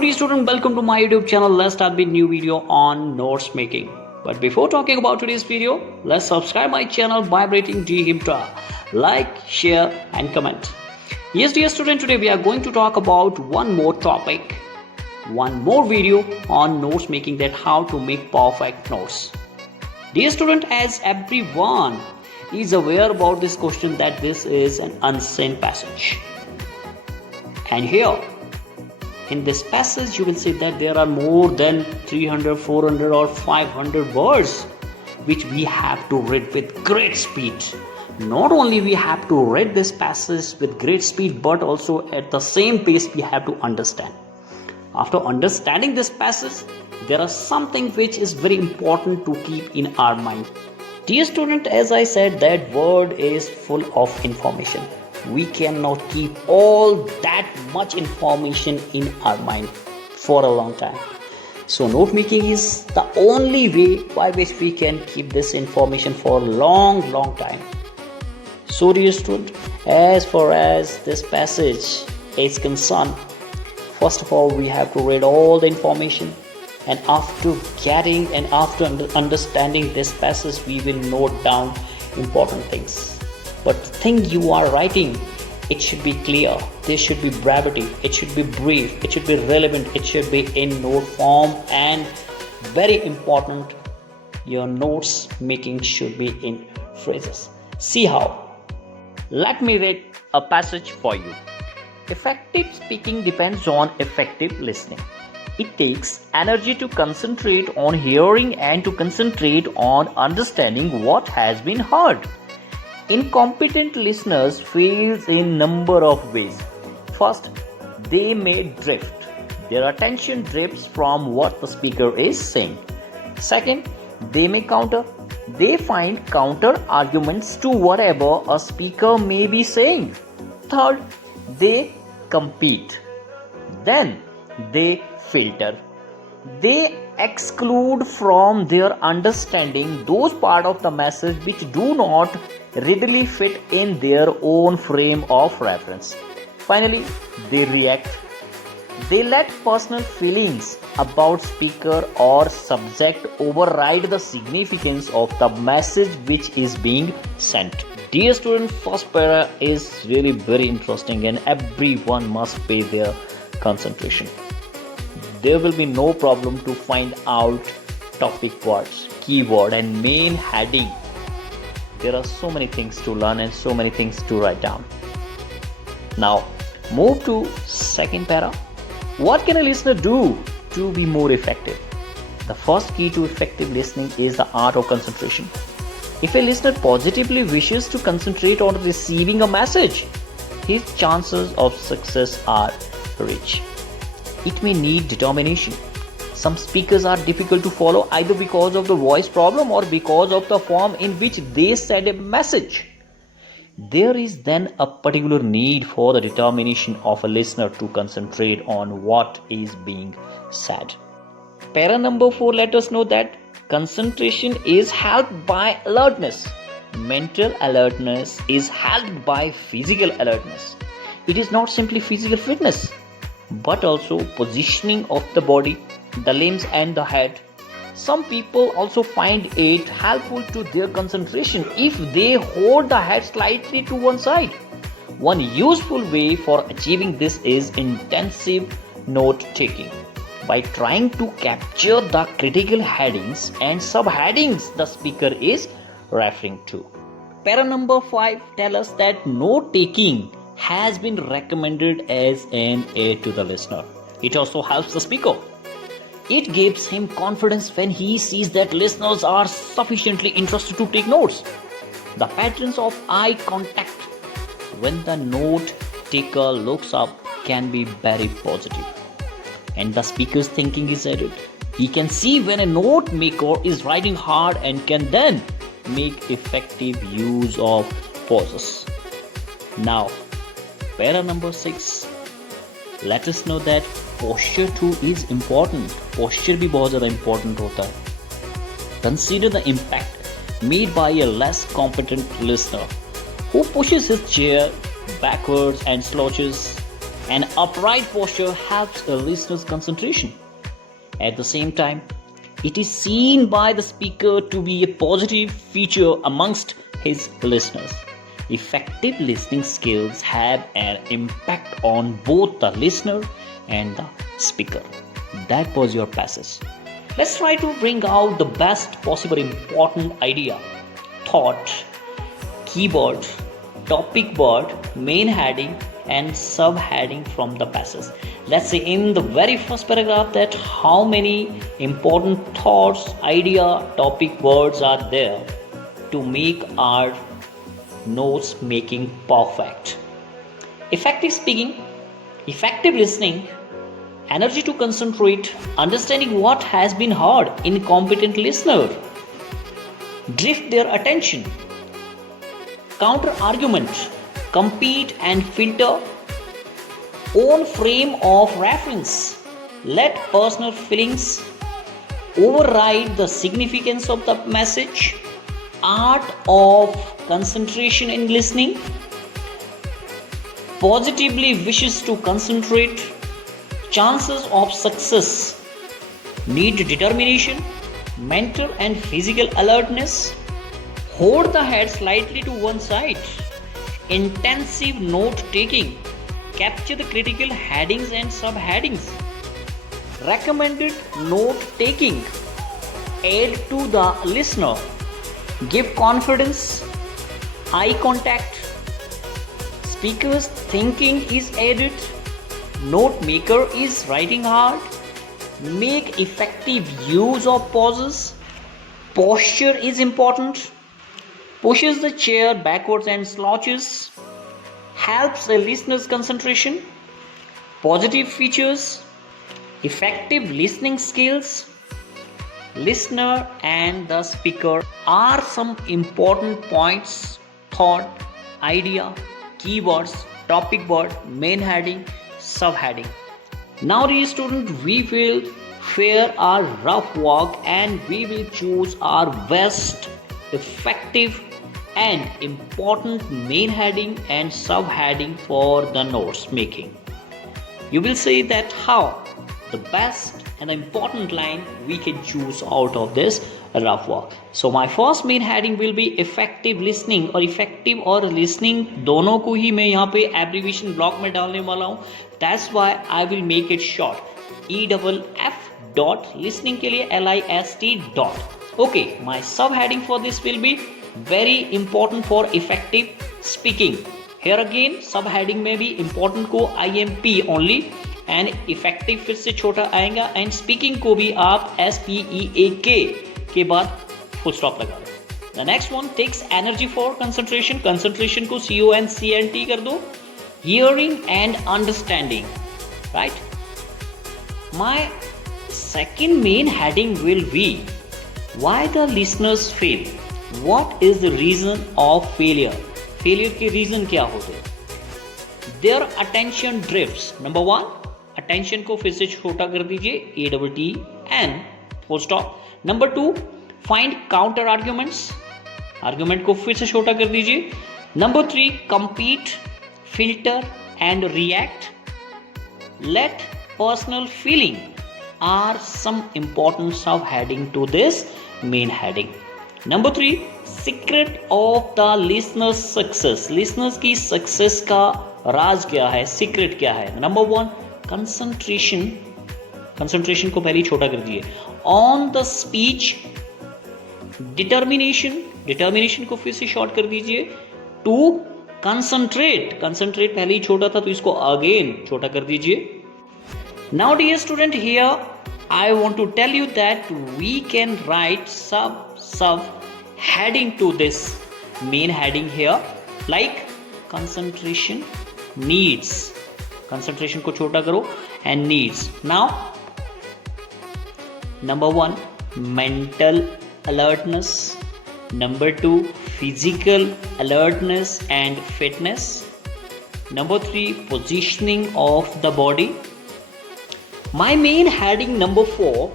dear student, welcome to my YouTube channel. Let's start with new video on notes making. But before talking about today's video, let's subscribe my channel by rating Himtra. Like, share and comment. Yes dear student, today we are going to talk about one more topic, one more video on notes making, that how to make perfect notes. Dear student, as everyone is aware about this question, that this is an unseen passage. And here in this passage you will see that there are more than 300, 400 or 500 words which we have to read with great speed. Not only we have to read this passage with great speed, but also at the same pace we have to understand. After understanding this passage, there are something which is very important to keep in our mind. Dear student, as I said, that word is full of information. We cannot keep all that much information in our mind for a long time. So note making is the only way by which we can keep this information for a long time. So dear student, as far as this passage is concerned, first of all we have to read all the information, and after getting and after understanding this passage we will note down important things. But the thing you are writing, it should be clear, there should be brevity, it should be brief, it should be relevant, it should be in note form, and very important, your notes making should be in phrases. See how? Let me read a passage for you. Effective speaking depends on effective listening. It takes energy to concentrate on hearing and to concentrate on understanding what has been heard. Incompetent listeners fail in number of ways. First, they may drift. Their attention drifts from what the speaker is saying. Second, they may counter. They find counter arguments to whatever a speaker may be saying. Third, they compete. Then they filter. They exclude from their understanding those parts of the message which do not readily fit in their own frame of reference. Finally, they react. They let personal feelings about speaker or subject override the significance of the message which is being sent. Dear student, first para is really very interesting and everyone must pay their concentration. There will be no problem to find out topic words, keyword and main heading. There are so many things to learn and so many things to write down. Now move to second para. What can a listener do to be more effective? The first key to effective listening is the art of concentration. If a listener positively wishes to concentrate on receiving a message, his chances of success are rich. It may need determination. Some speakers are difficult to follow either because of the voice problem or because of the form in which they said a message. There is then a particular need for the determination of a listener to concentrate on what is being said. Para number 4 let us know that concentration is helped by alertness. Mental alertness is helped by physical alertness. It is not simply physical fitness, but also positioning of the body, the limbs and the head. Some people also find it helpful to their concentration if they hold the head slightly to one side. One useful way for achieving this is intensive note taking. By trying to capture the critical headings and subheadings the speaker is referring to. Para number 5 tells us that note taking has been recommended as an aid to the listener. It also helps the speaker. It gives him confidence when he sees that listeners are sufficiently interested to take notes. The patterns of eye contact when the note taker looks up can be very positive, and the speaker's thinking is added. He can see when a note maker is writing hard and can then make effective use of pauses. Now, para number 6 let us know that posture too is important. Posture भी बहुत ज़्यादा important होता है. Consider the impact made by a less competent listener who pushes his chair backwards and slouches An upright posture helps a listener's concentration. At the same time, it is seen by the speaker to be a positive feature amongst his listeners. Effective listening skills have an impact on both the listener and the speaker. That was your passage. Let's try to bring out the best possible important idea, thought, keyword, topic word, main heading, and subheading from the passage. Let's say in the very first paragraph that how many important thoughts, idea, topic, words are there to make our notes making perfect. Effective speaking, effective listening, energy to concentrate, understanding what has been heard, incompetent listener, drift their attention, counter argument, compete and filter, own frame of reference, let personal feelings override the significance of the message, art of concentration in listening, positively wishes to concentrate, chances of success, need determination, mental and physical alertness, hold the head slightly to one side, intensive note taking, capture the critical headings and subheadings, recommended note taking, aid to the listener, give confidence, eye contact, speaker's thinking is aided, note maker is writing hard, make effective use of pauses, posture is important, pushes the chair backwards and slouches, helps a listener's concentration, positive features, effective listening skills, listener and the speaker are some important points, thought, idea, keywords, topic word, main heading, subheading. Now dear student, we will fare our rough work and we will choose our best effective and important main heading and subheading for the notes making. You will say that how the best and the important line we can choose out of this rough work. So my first main heading will be effective listening और effective और listening दोनों को ही मैं यहाँ पे abbreviation block में डालने वाला हूँ. That's why I will make it short. EFF dot listening के लिए LIST dot. Okay, my subheading for this will be very important for effective speaking. Here again subheading में भी important को IMP only and effective फिर से छोटा आएगा and speaking को भी आप SPEAK के बाद full stop लगा दो. The next one takes energy for concentration. Concentration को CONCNT कर दो. Hearing and understanding, right? My second main heading will be why the listeners fail. What is the reason of failure? Failure के reason क्या होते हैं? Their attention drifts. Number one, attention को फिर से छोटा कर दीजिए ATTN full stop. Number two, find counter arguments. Argument को फिर से छोटा कर दीजिए. Number three, compete, filter and react. Let personal feeling are some important subheading to this main heading. Number three, secret of the listener's success. Listeners की success का राज क्या है, secret क्या है? Number one, concentration. Concentration को पहले छोटा कर दीजिए. On the speech, determination. Determination को फिर से short कर दीजिए. To concentrate. Concentrate पहले ही छोटा था तो इसको again छोटा कर दीजिए. Now dear student, here I want to tell you that we can write sub heading to this main heading here like concentration needs. Concentration को छोटा करो and needs. Now number one, mental alertness. Number two, physical alertness and fitness. Number three, positioning of the body. My main heading number four,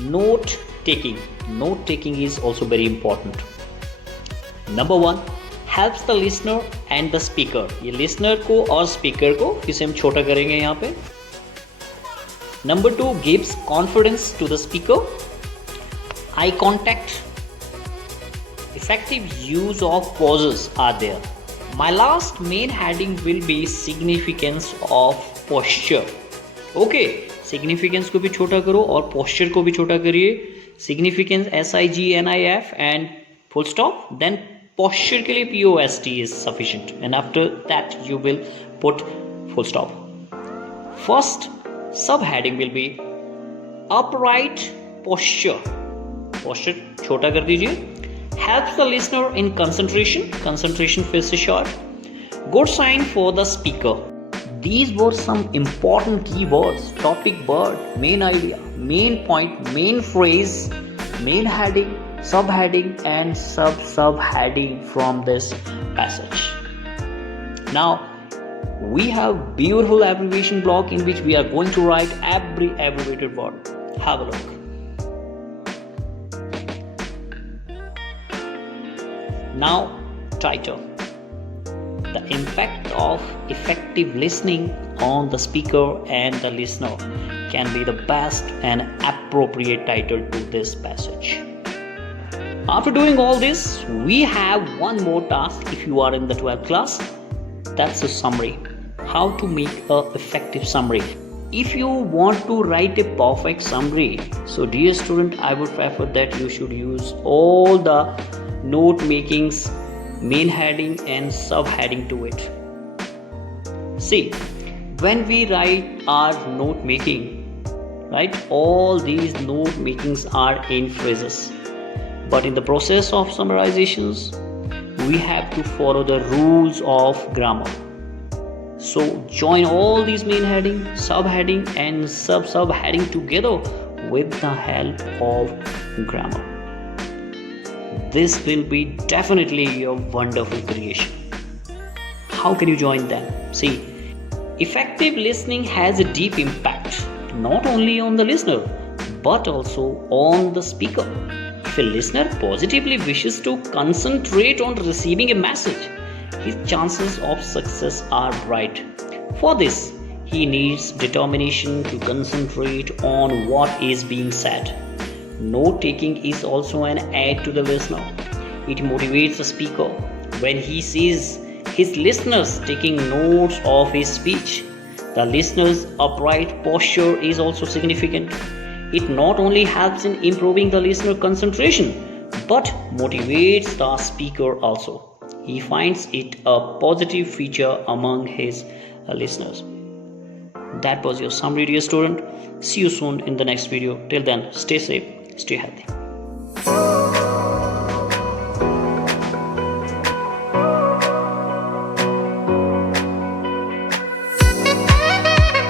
note taking. Note taking is also very important. Number one, helps the listener and the speaker. ये listener को और speaker को इसे हम छोटा करेंगे यहाँ पे. Number 2 gives confidence to the speaker. Eye contact. Effective use of pauses are there. My last main heading will be significance of posture. Okay, significance को भी छोटा करो और posture को भी छोटा करिए. Significance SIGNIF and full stop. Then posture के लिए POST is sufficient, and after that you will put full stop. First subheading will be upright posture. Posture छोटा कर दीजिए. Helps the listener in concentration. Concentration फिर से short. Good sign for the speaker. These were some important keywords: topic, word, main idea, main point, main phrase, main heading, subheading, and subheading from this passage. Now we have beautiful abbreviation block in which we are going to write every abbreviated word. Have a look. Now, title. The impact of effective listening on the speaker and the listener can be the best and appropriate title to this passage. After doing all this, we have one more task if you are in the 12th class. That's a summary. How to make an effective summary. If you want to write a perfect summary, so dear student, I would prefer that you should use all the note makings, main heading and subheading to it. See, when we write our note making, right, all these note makings are in phrases, but in the process of summarizations we have to follow the rules of grammar. So join all these main heading, subheading and subheading together with the help of grammar. This will be definitely your wonderful creation. How can you join them? See, effective listening has a deep impact not only on the listener but also on the speaker. If a listener positively wishes to concentrate on receiving a message, his chances of success are bright. For this, he needs determination to concentrate on what is being said. Note taking is also an aid to the listener. It motivates the speaker when he sees his listeners taking notes of his speech. The listener's upright posture is also significant. It not only helps in improving the listener concentration but motivates the speaker also. He finds it a positive feature among his listeners. That was your summary, dear student. See you soon in the next video. Till then, stay safe, stay healthy.